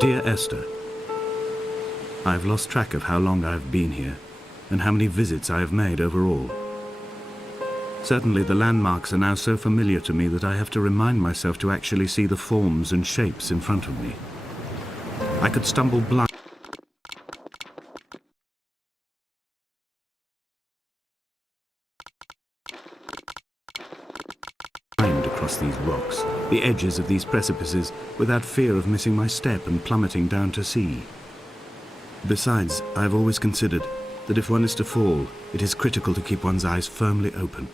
Dear Esther, I have lost track of how long I have been here and how many visits I have made overall. Certainly the landmarks are now so familiar to me that I have to remind myself to actually see the forms and shapes in front of me. I could stumble blind across these rocks, the edges of these precipices, without fear of missing my step and plummeting down to sea. Besides, I have always considered that if one is to fall, it is critical to keep one's eyes firmly open.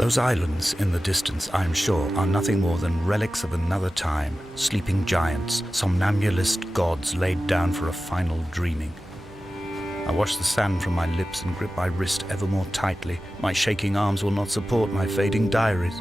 Those islands in the distance, I am sure, are nothing more than relics of another time, sleeping giants, somnambulist gods laid down for a final dreaming. I wash the sand from my lips and grip my wrist ever more tightly. My shaking arms will not support my fading diaries.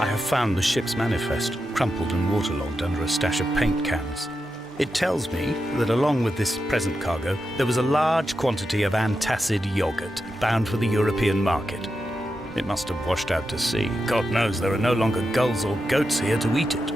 I have found the ship's manifest, crumpled and waterlogged under a stash of paint cans. It tells me that along with this present cargo, there was a large quantity of antacid yogurt bound for the European market. It must have washed out to sea. God knows there are no longer gulls or goats here to eat it.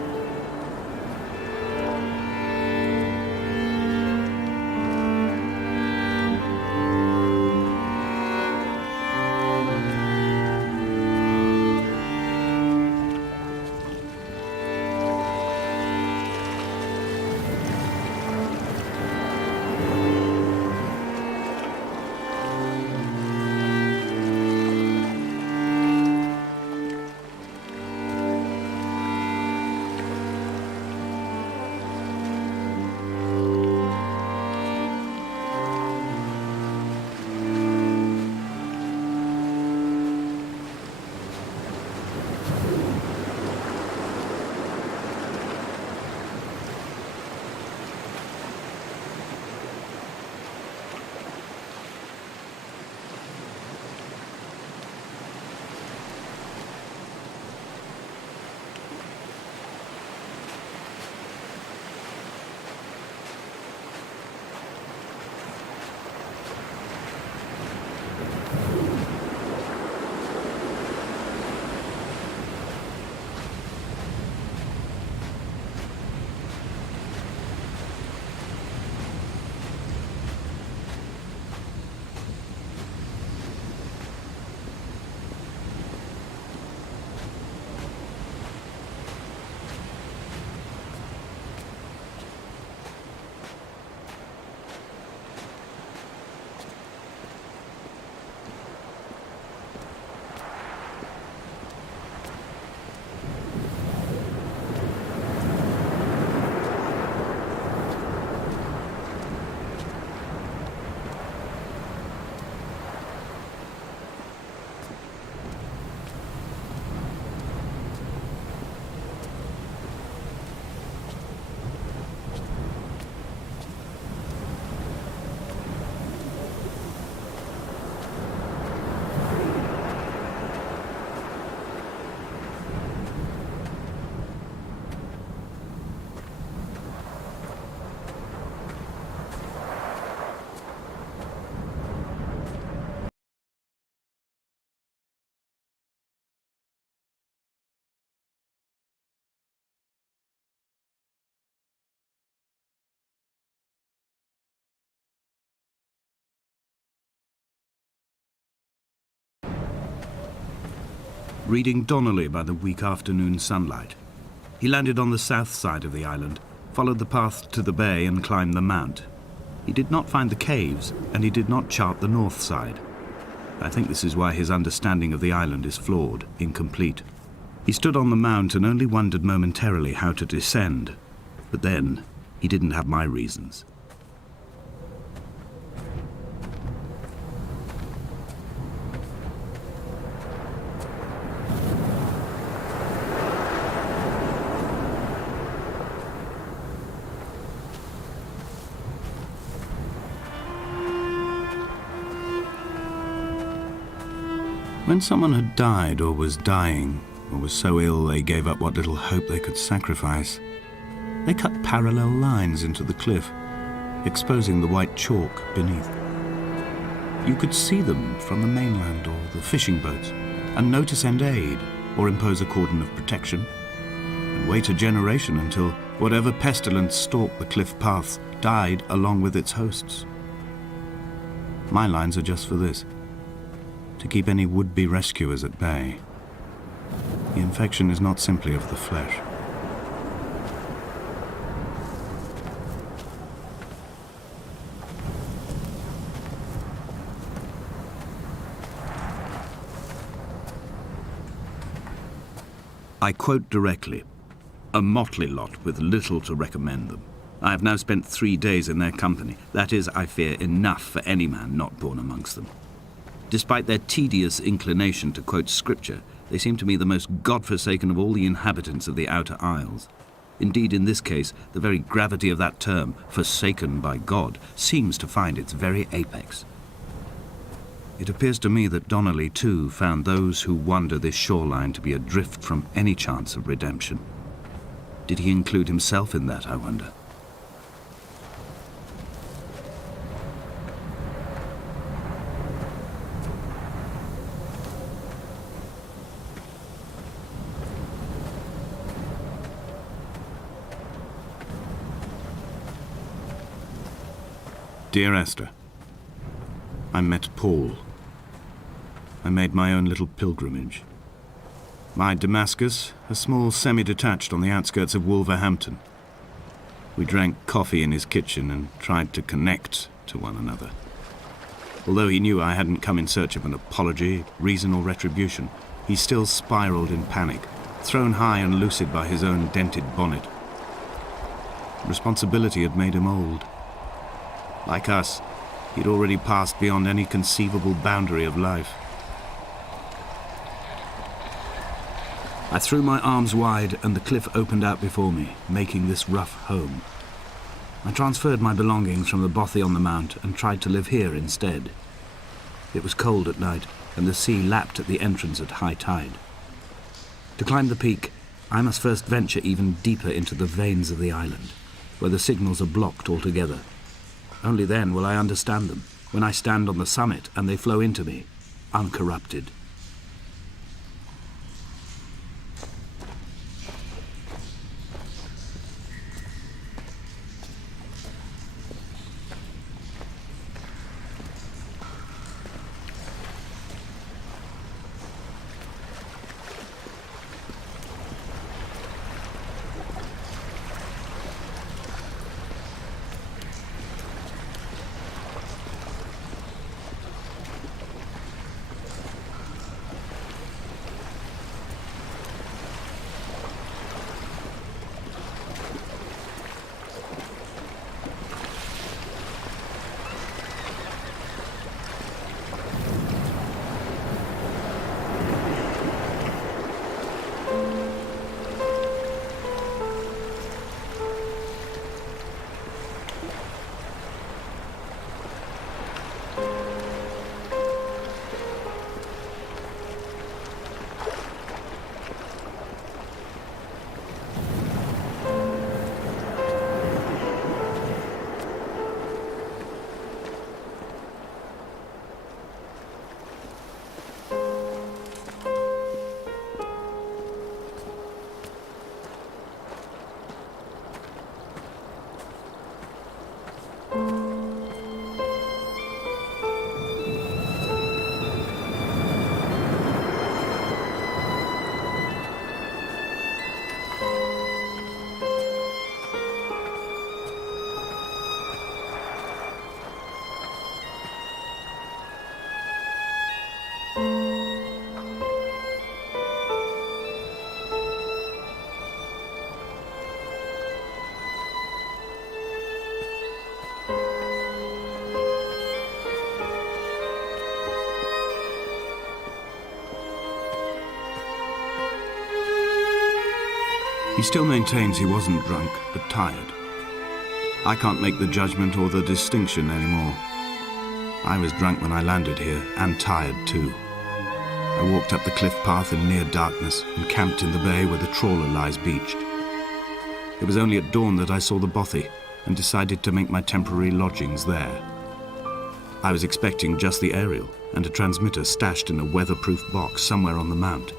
Reading Donnelly by the weak afternoon sunlight. He landed on the south side of the island, followed the path to the bay and climbed the mount. He did not find the caves, and he did not chart the north side. I think this is why his understanding of the island is flawed, incomplete. He stood on the mount and only wondered momentarily how to descend. But then, he didn't have my reasons. When someone had died or was dying, or was so ill they gave up what little hope they could sacrifice, they cut parallel lines into the cliff, exposing the white chalk beneath. You could see them from the mainland or the fishing boats, and know to send aid or impose a cordon of protection, and wait a generation until whatever pestilence stalked the cliff paths died along with its hosts. My lines are just for this: to keep any would-be rescuers at bay. The infection is not simply of the flesh. I quote directly, "A motley lot with little to recommend them. I have now spent 3 days in their company. That is, I fear, enough for any man not born amongst them. Despite their tedious inclination to quote scripture, they seem to me the most God-forsaken of all the inhabitants of the Outer Isles. Indeed, in this case, the very gravity of that term, forsaken by God, seems to find its very apex. It appears to me that Donnelly, too, found those who wander this shoreline to be adrift from any chance of redemption. Did he include himself in that, I wonder? Dear Esther, I met Paul. I made my own little pilgrimage. My Damascus, a small semi-detached on the outskirts of Wolverhampton. We drank coffee in his kitchen and tried to connect to one another. Although he knew I hadn't come in search of an apology, reason or retribution, he still spiraled in panic, thrown high and lucid by his own dented bonnet. Responsibility had made him old. Like us, he'd already passed beyond any conceivable boundary of life. I threw my arms wide and the cliff opened out before me, making this rough home. I transferred my belongings from the bothy on the mount and tried to live here instead. It was cold at night and the sea lapped at the entrance at high tide. To climb the peak, I must first venture even deeper into the veins of the island, where the signals are blocked altogether. Only then will I understand them, when I stand on the summit and they flow into me, uncorrupted. He still maintains he wasn't drunk, but tired. I can't make the judgment or the distinction anymore. I was drunk when I landed here, and tired too. I walked up the cliff path in near darkness and camped in the bay where the trawler lies beached. It was only at dawn that I saw the bothy and decided to make my temporary lodgings there. I was expecting just the aerial and a transmitter stashed in a weatherproof box somewhere on the mount.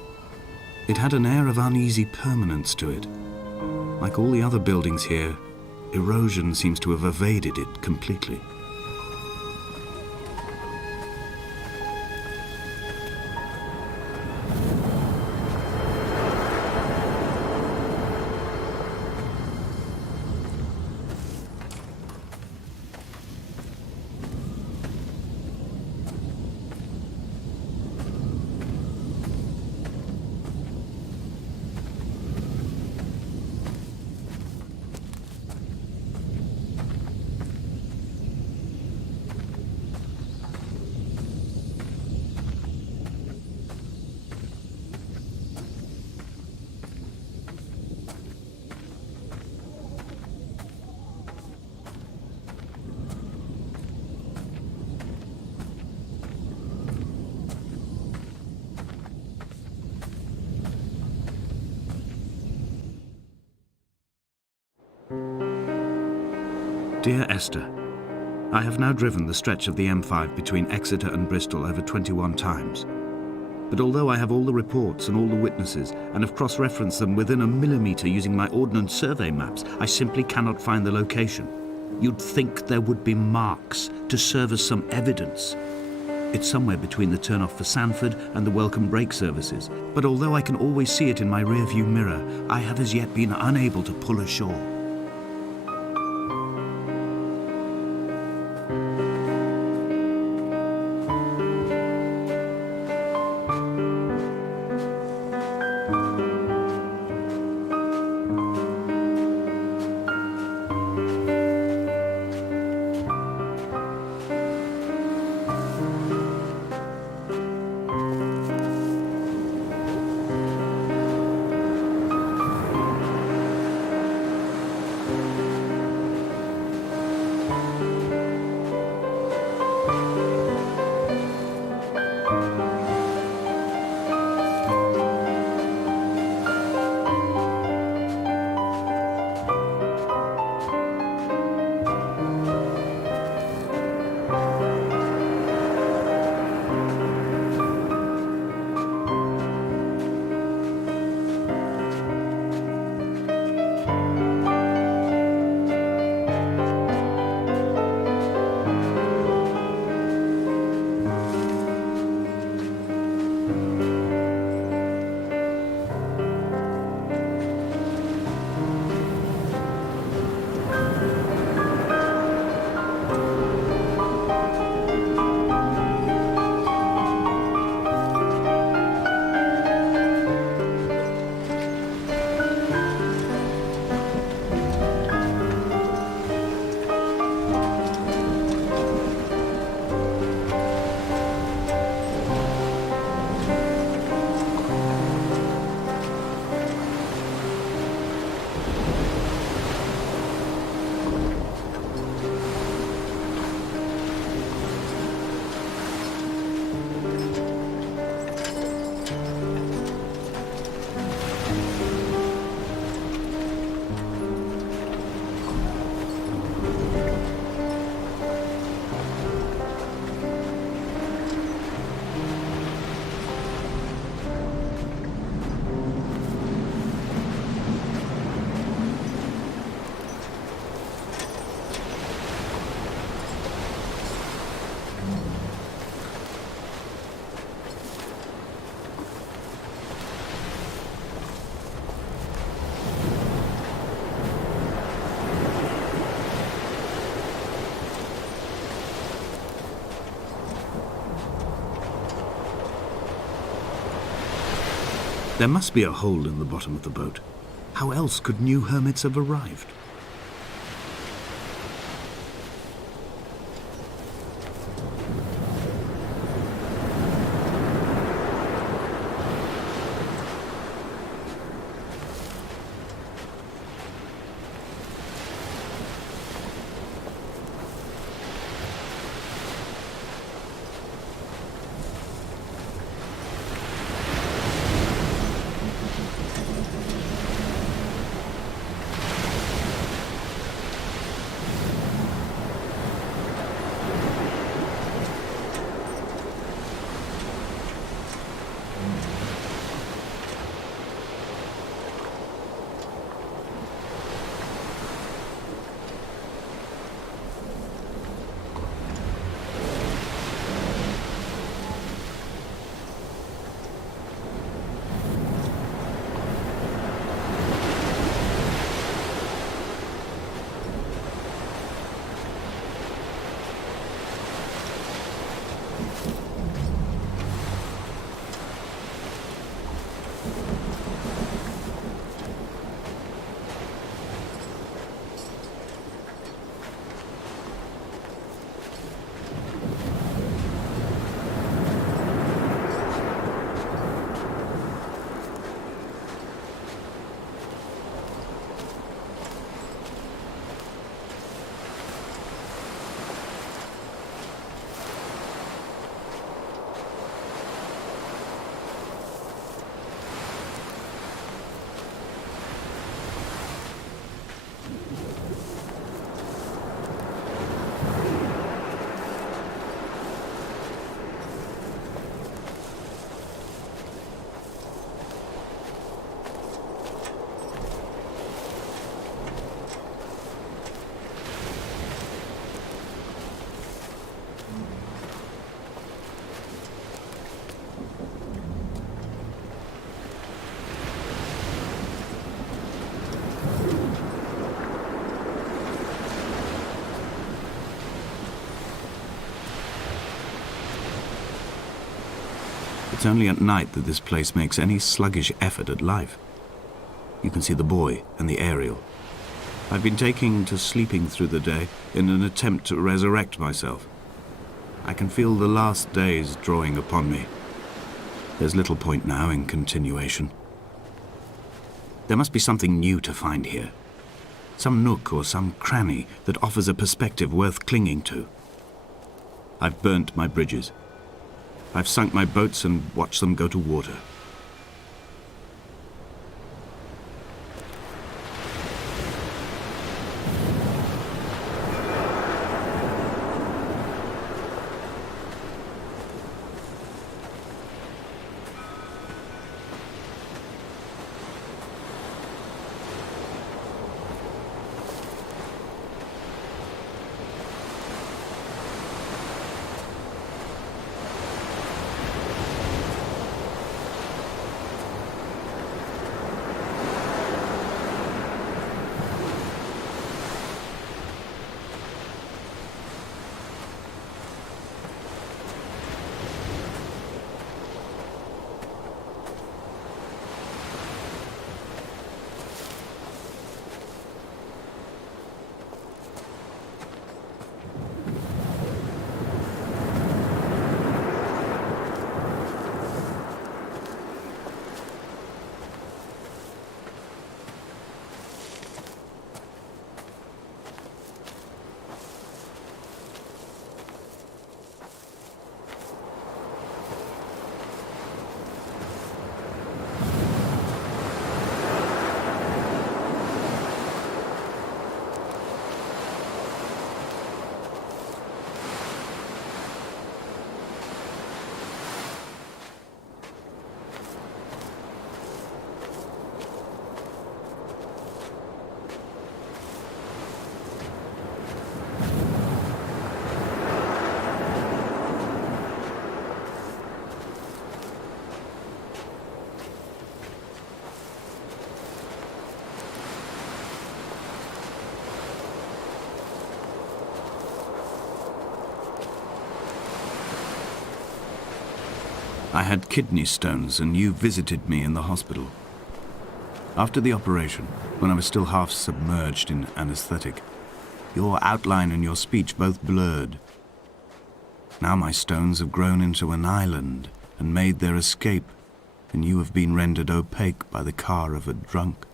It had an air of uneasy permanence to it. Like all the other buildings here, erosion seems to have evaded it completely. Dear Esther, I have now driven the stretch of the M5 between Exeter and Bristol over 21 times. But although I have all the reports and all the witnesses and have cross-referenced them within a millimetre using my Ordnance Survey maps, I simply cannot find the location. You'd think there would be marks to serve as some evidence. It's somewhere between the turnoff for Sanford and the welcome break services, but although I can always see it in my rearview mirror, I have as yet been unable to pull ashore. There must be a hole in the bottom of the boat. How else could new hermits have arrived? It's only at night that this place makes any sluggish effort at life. You can see the buoy and the aerial. I've been taking to sleeping through the day in an attempt to resurrect myself. I can feel the last days drawing upon me. There's little point now in continuation. There must be something new to find here. Some nook or some cranny that offers a perspective worth clinging to. I've burnt my bridges. I've sunk my boats and watched them go to water. I had kidney stones and you visited me in the hospital. After the operation, when I was still half submerged in anesthetic, your outline and your speech both blurred. Now my stones have grown into an island and made their escape, and you have been rendered opaque by the car of a drunk.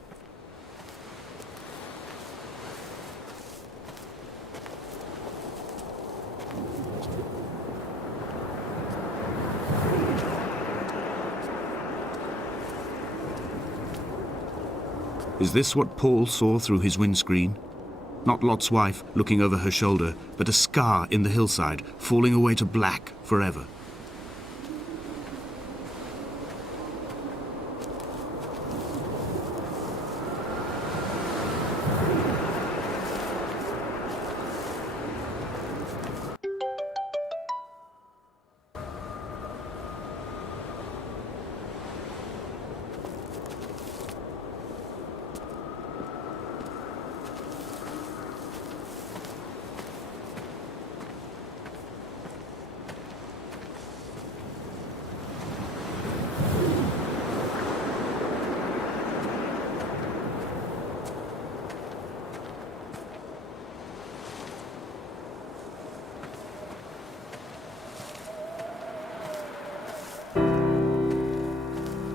Is this what Paul saw through his windscreen? Not Lot's wife looking over her shoulder, but a scar in the hillside, falling away to black forever.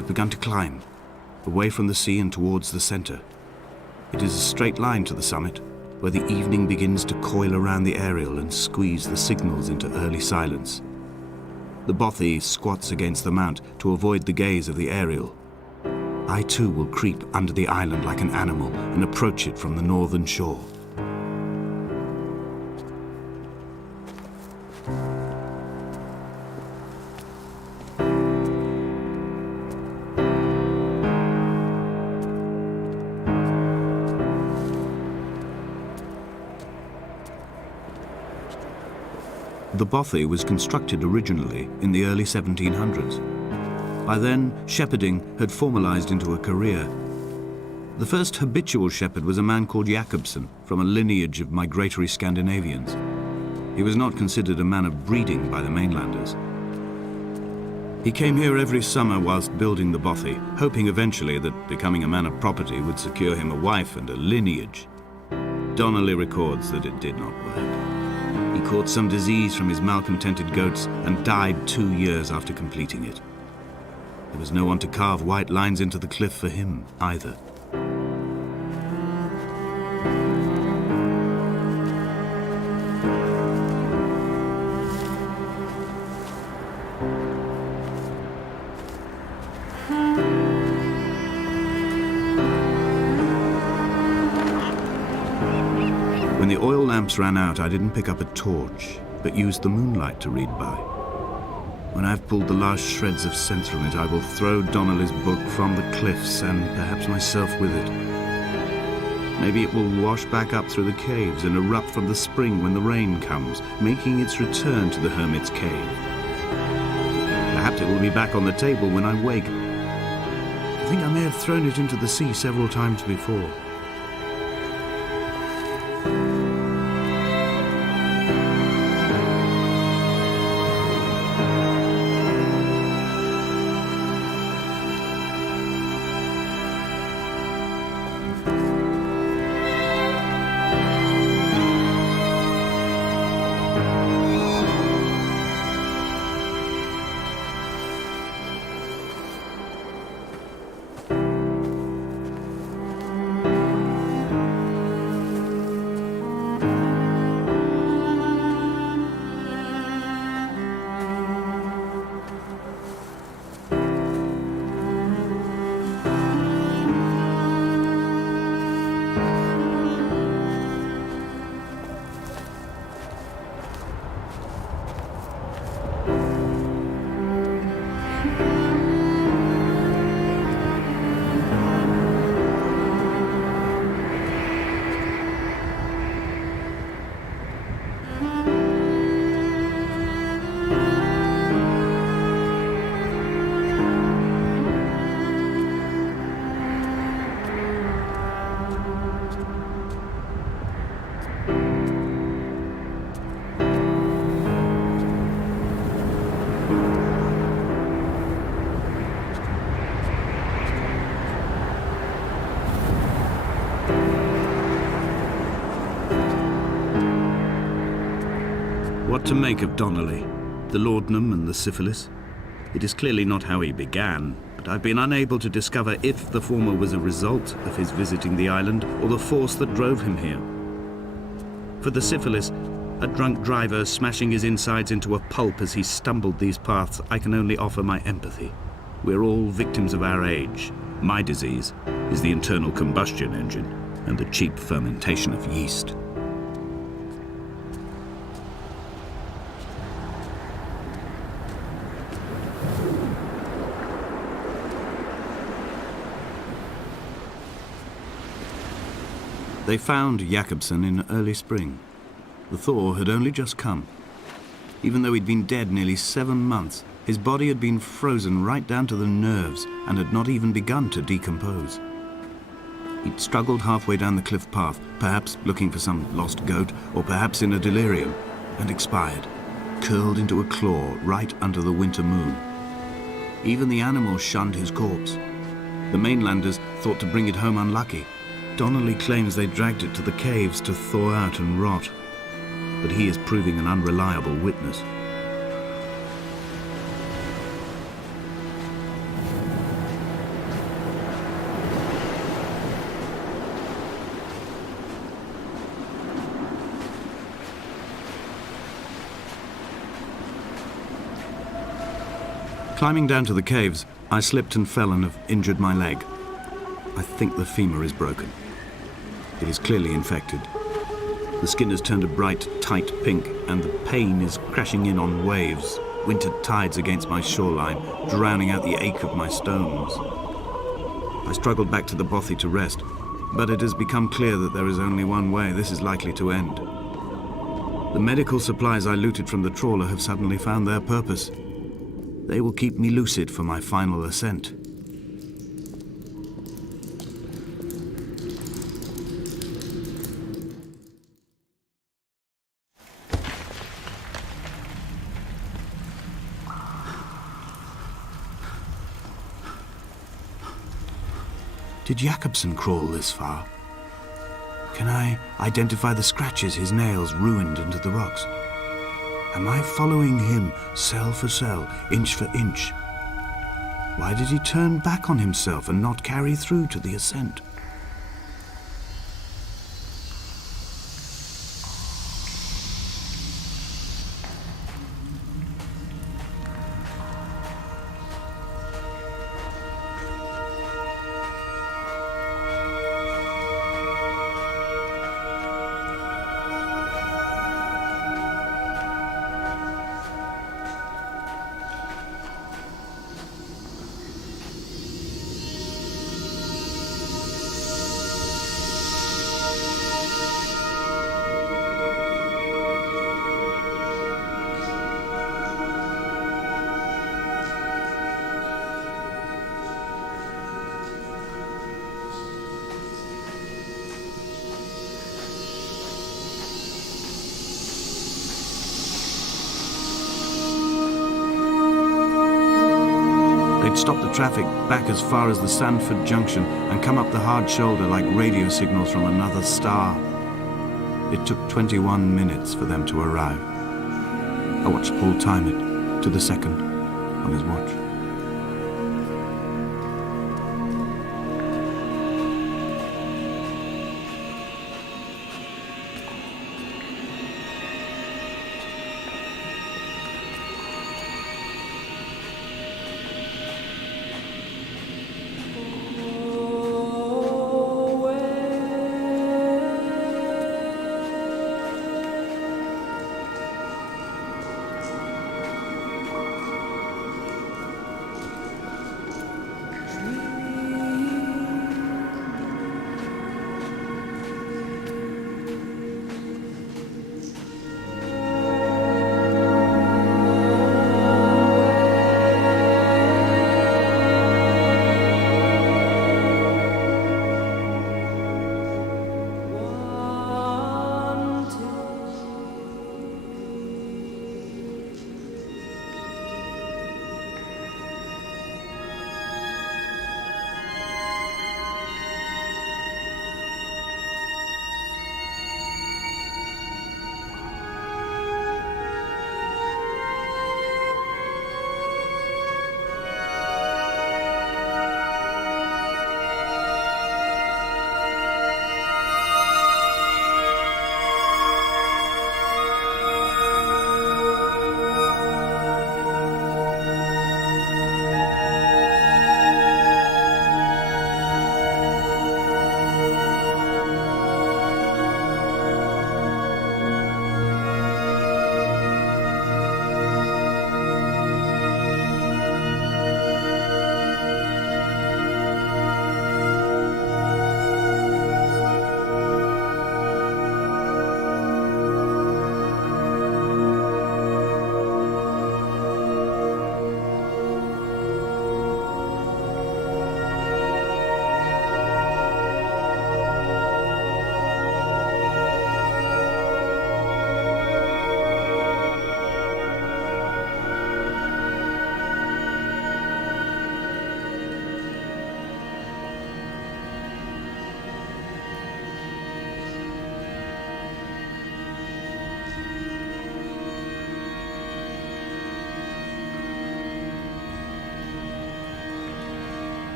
I've begun to climb, away from the sea and towards the center. It is a straight line to the summit, where the evening begins to coil around the aerial and squeeze the signals into early silence. The bothy squats against the mount to avoid the gaze of the aerial. I too will creep under the island like an animal and approach it from the northern shore. The bothy was constructed originally in the early 1700s. By then, shepherding had formalized into a career. The first habitual shepherd was a man called Jakobsen, from a lineage of migratory Scandinavians. He was not considered a man of breeding by the mainlanders. He came here every summer whilst building the bothy, hoping eventually that becoming a man of property would secure him a wife and a lineage. Donnelly records that it did not work. He caught some disease from his malcontented goats and died 2 years after completing it. There was no one to carve white lines into the cliff for him either. When the oil lamps ran out, I didn't pick up a torch, but used the moonlight to read by. When I've pulled the last shreds of sense from it, I will throw Donnelly's book from the cliffs and perhaps myself with it. Maybe it will wash back up through the caves and erupt from the spring when the rain comes, making its return to the hermit's cave. Perhaps it will be back on the table when I wake. I think I may have thrown it into the sea several times before. What to make of Donnelly, the laudanum and the syphilis? It is clearly not how he began, but I've been unable to discover if the former was a result of his visiting the island or the force that drove him here. For the syphilis, a drunk driver smashing his insides into a pulp as he stumbled these paths, I can only offer my empathy. We're all victims of our age. My disease is the internal combustion engine and the cheap fermentation of yeast. They found Jakobsen in early spring. The thaw had only just come. Even though he'd been dead nearly 7 months, his body had been frozen right down to the nerves and had not even begun to decompose. He'd struggled halfway down the cliff path, perhaps looking for some lost goat, or perhaps in a delirium, and expired, curled into a claw right under the winter moon. Even the animals shunned his corpse. The mainlanders thought to bring it home unlucky. Donnelly claims they dragged it to the caves to thaw out and rot, but he is proving an unreliable witness. Climbing down to the caves, I slipped and fell and have injured my leg. I think the femur is broken. It is clearly infected. The skin has turned a bright, tight pink, and the pain is crashing in on waves, winter tides against my shoreline, drowning out the ache of my stones. I struggled back to the bothy to rest, but it has become clear that there is only one way this is likely to end. The medical supplies I looted from the trawler have suddenly found their purpose. They will keep me lucid for my final ascent. Did Jakobsen crawl this far? Can I identify the scratches his nails ruined into the rocks? Am I following him cell for cell, inch for inch? Why did he turn back on himself and not carry through to the ascent? They'd stop the traffic back as far as the Sandford Junction and come up the hard shoulder like radio signals from another star. It took 21 minutes for them to arrive. I watched Paul time it to the second on his watch.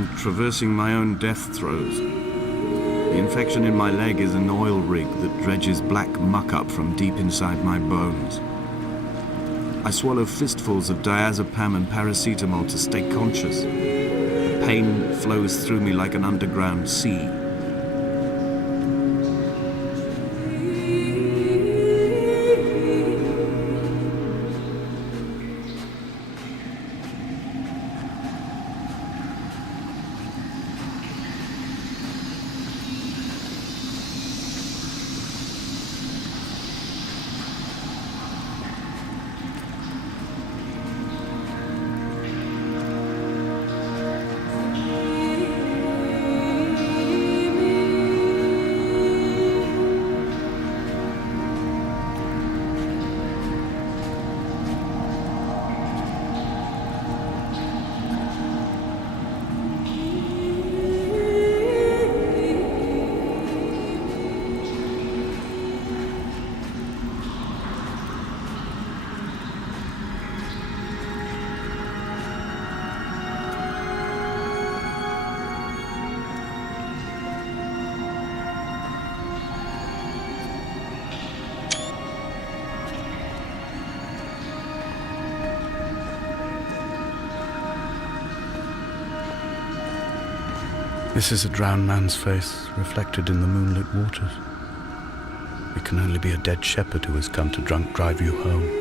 I'm traversing my own death throes. The infection in my leg is an oil rig that dredges black muck up from deep inside my bones. I swallow fistfuls of diazepam and paracetamol to stay conscious. The pain flows through me like an underground sea. This is a drowned man's face, reflected in the moonlit waters. It can only be a dead shepherd who has come to drunk drive you home.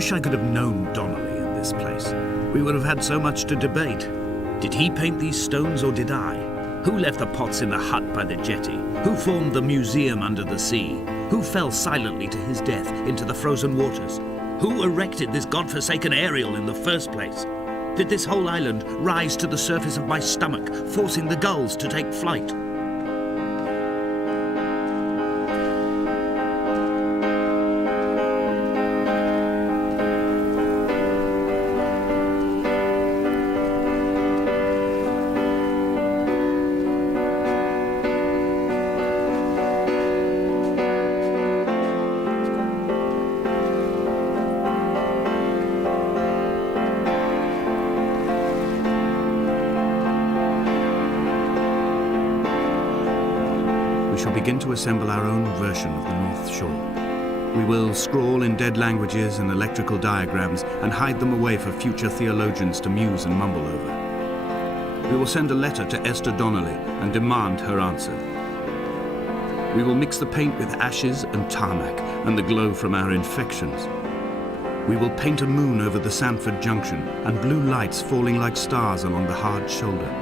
wish I could have known Donnelly in this place. We would have had so much to debate. Did he paint these stones or did I? Who left the pots in the hut by the jetty? Who formed the museum under the sea? Who fell silently to his death into the frozen waters? Who erected this godforsaken aerial in the first place? Did this whole island rise to the surface of my stomach, forcing the gulls to take flight? We shall begin to assemble our own version of the North Shore. We will scrawl in dead languages and electrical diagrams and hide them away for future theologians to muse and mumble over. We will send a letter to Esther Donnelly and demand her answer. We will mix the paint with ashes and tarmac and the glow from our infections. We will paint a moon over the Sanford Junction and blue lights falling like stars along the hard shoulder.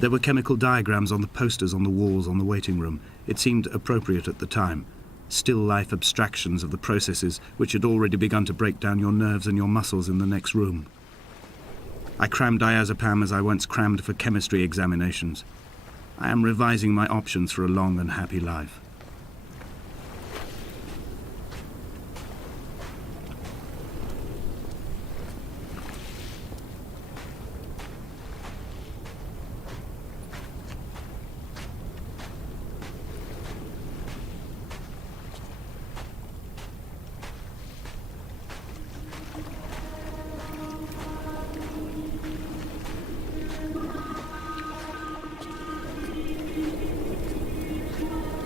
There were chemical diagrams on the posters on the walls on the waiting room. It seemed appropriate at the time. Still life abstractions of the processes which had already begun to break down your nerves and your muscles in the next room. I crammed diazepam as I once crammed for chemistry examinations. I am revising my options for a long and happy life.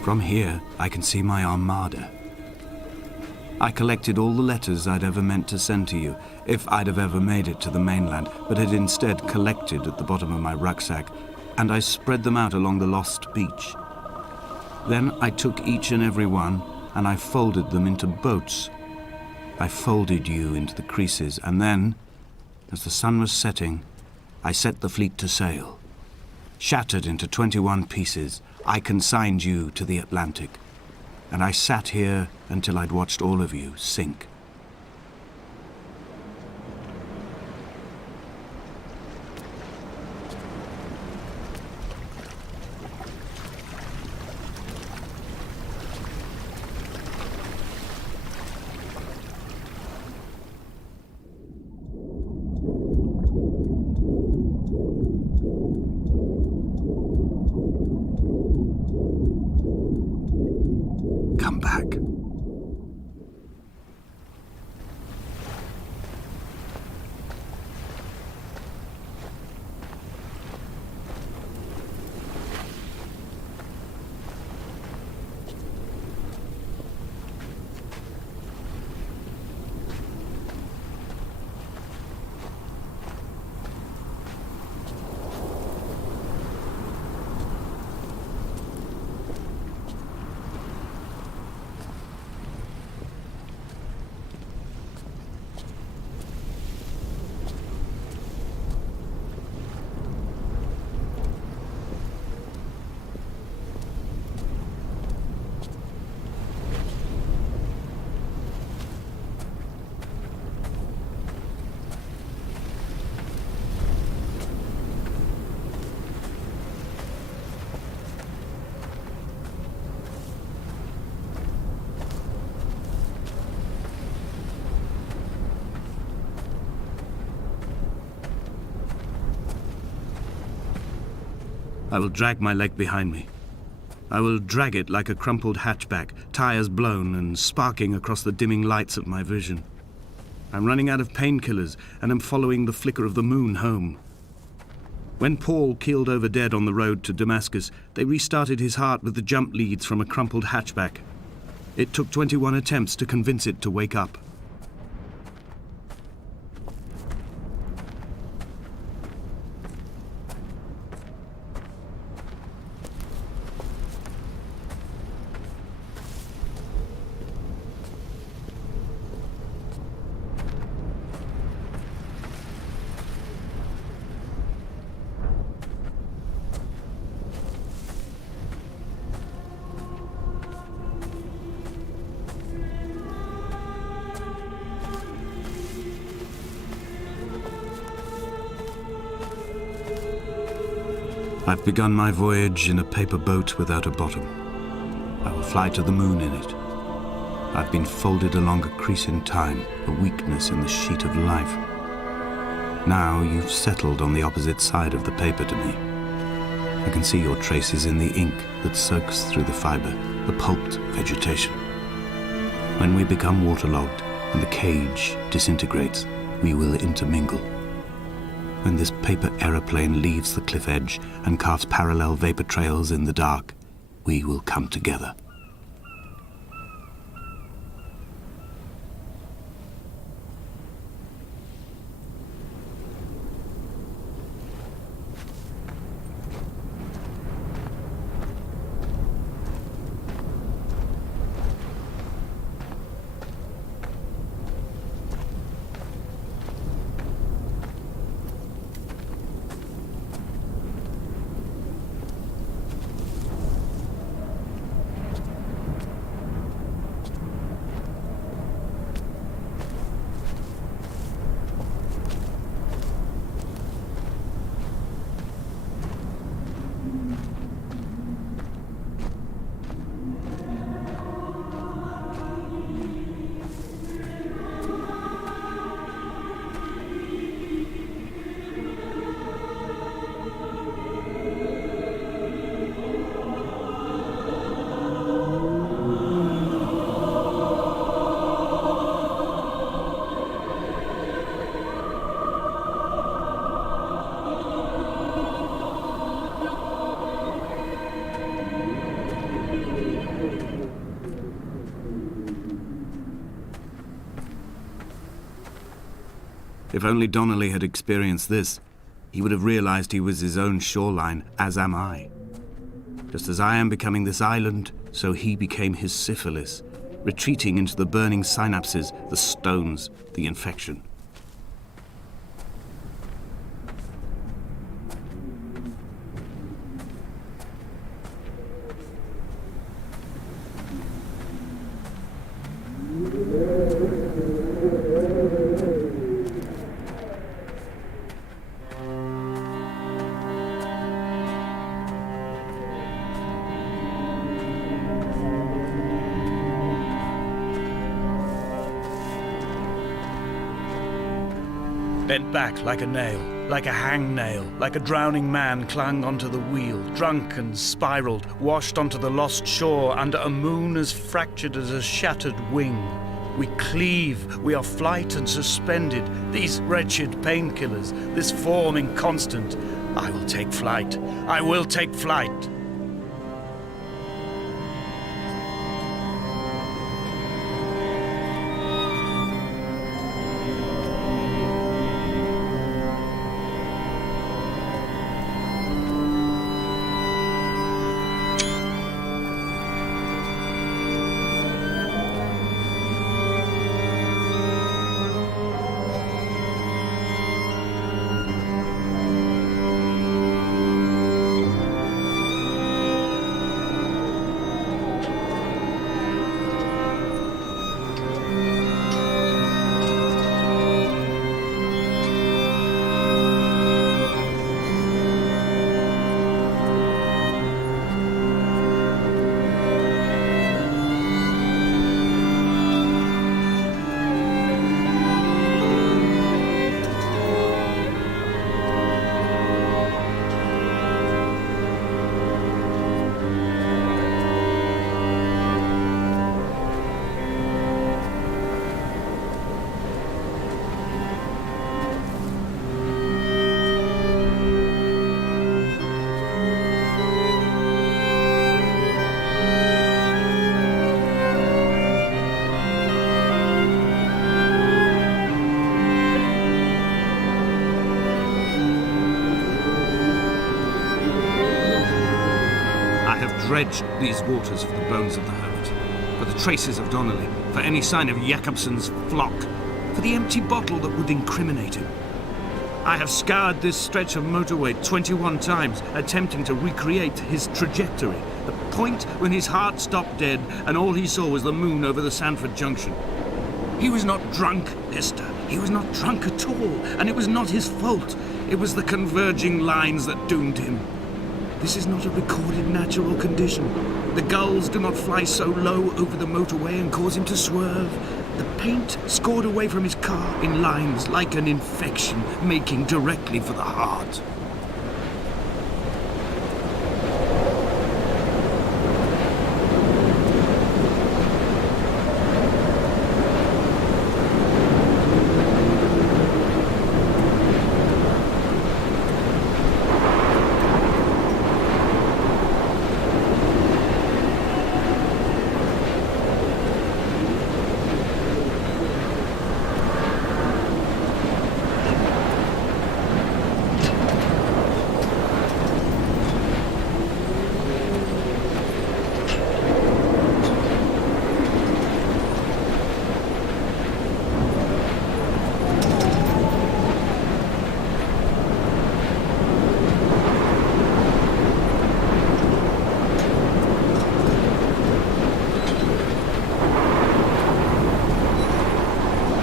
From here, I can see my armada. I collected all the letters I'd ever meant to send to you, if I'd have ever made it to the mainland, but had instead collected at the bottom of my rucksack, and I spread them out along the lost beach. Then I took each and every one, and I folded them into boats. I folded you into the creases, and then, as the sun was setting, I set the fleet to sail. Shattered into 21 pieces, I consigned you to the Atlantic, and I sat here until I'd watched all of you sink. Come back. I will drag my leg behind me. I will drag it like a crumpled hatchback, tires blown and sparking across the dimming lights of my vision. I'm running out of painkillers and am following the flicker of the moon home. When Paul keeled over dead on the road to Damascus, they restarted his heart with the jump leads from a crumpled hatchback. It took 21 attempts to convince it to wake up. I've begun my voyage in a paper boat without a bottom. I will fly to the moon in it. I've been folded along a crease in time, a weakness in the sheet of life. Now you've settled on the opposite side of the paper to me. I can see your traces in the ink that soaks through the fiber, the pulped vegetation. When we become waterlogged and the cage disintegrates, we will intermingle. When this paper aeroplane leaves the cliff edge and carves parallel vapor trails in the dark, we will come together. If only Donnelly had experienced this, he would have realized he was his own shoreline, as am I. Just as I am becoming this island, so he became his syphilis, retreating into the burning synapses, the stones, the infection. Bent back like a nail, like a hangnail, like a drowning man clung onto the wheel, drunk and spiraled, washed onto the lost shore under a moon as fractured as a shattered wing. We cleave, we are flight and suspended, these wretched painkillers, this form inconstant. I will take flight, I will take flight. Dredged these waters for the bones of the hermit, for the traces of Donnelly, for any sign of Jakobsson's flock, for the empty bottle that would incriminate him. I have scoured this stretch of motorway 21 times, attempting to recreate his trajectory, the point when his heart stopped dead and all he saw was the moon over the Sanford Junction. He was not drunk, Esther. He was not drunk at all, and it was not his fault. It was the converging lines that doomed him. This is not a recorded natural condition. The gulls do not fly so low over the motorway and cause him to swerve. The paint scored away from his car in lines like an infection, making directly for the heart.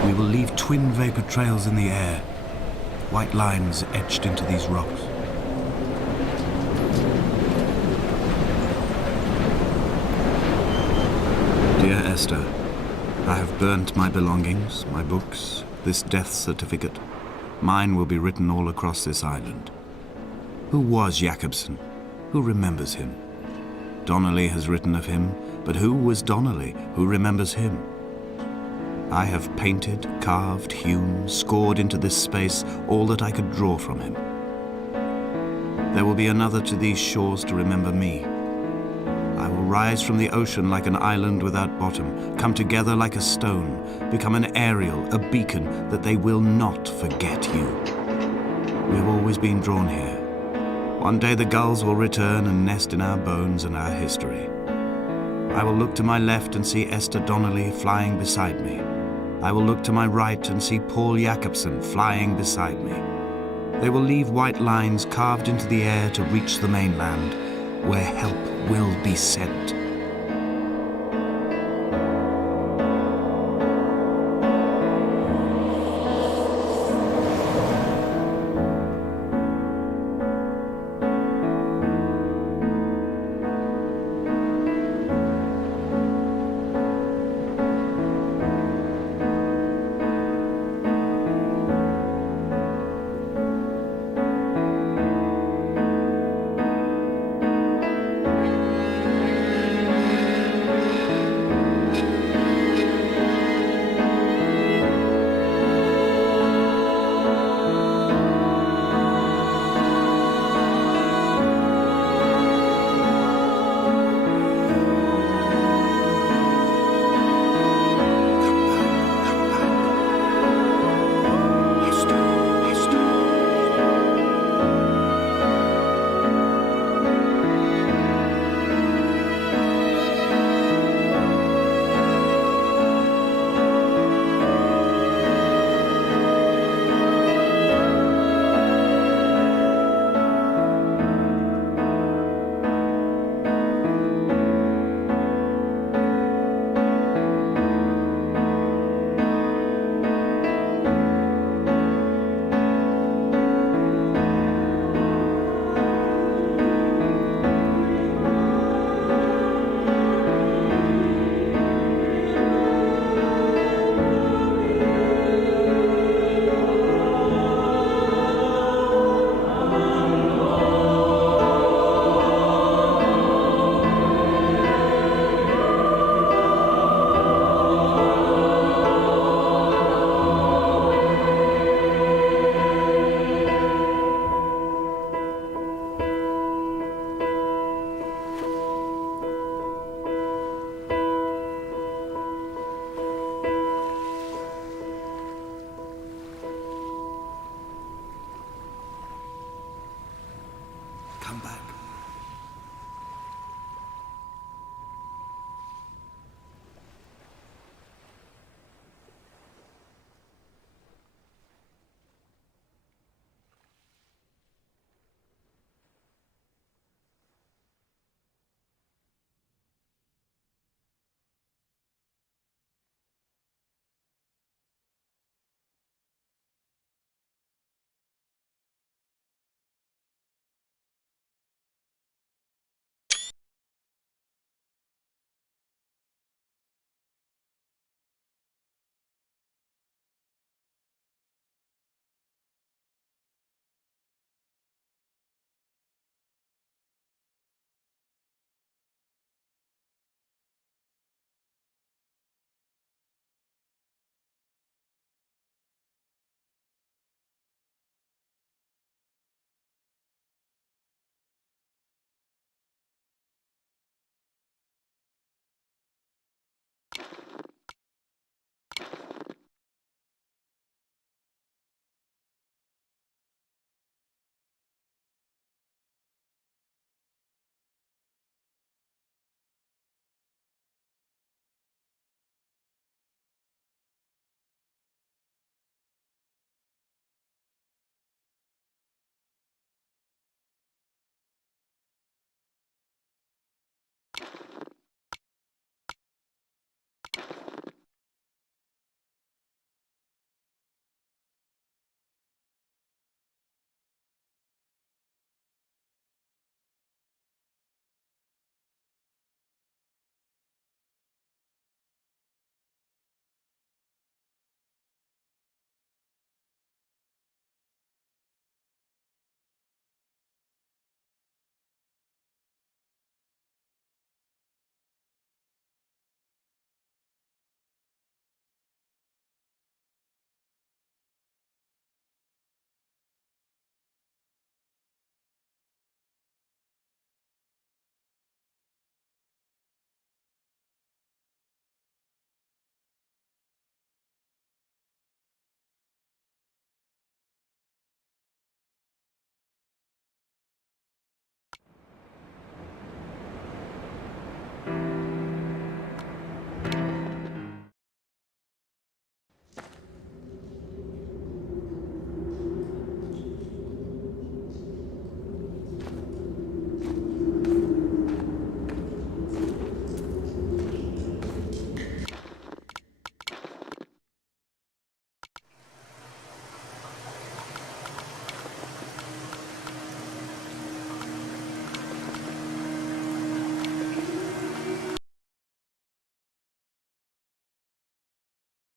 We will leave twin vapor trails in the air, white lines etched into these rocks. Dear Esther, I have burnt my belongings, my books, this death certificate. Mine will be written all across this island. Who was Jakobsson? Who remembers him? Donnelly has written of him, but who was Donnelly? Who remembers him? I have painted, carved, hewn, scored into this space all that I could draw from him. There will be another to these shores to remember me. I will rise from the ocean like an island without bottom, come together like a stone, become an aerial, a beacon, that they will not forget you. We have always been drawn here. One day the gulls will return and nest in our bones and our history. I will look to my left and see Esther Donnelly flying beside me. I will look to my right and see Paul Jacobsen flying beside me. They will leave white lines carved into the air to reach the mainland, where help will be sent.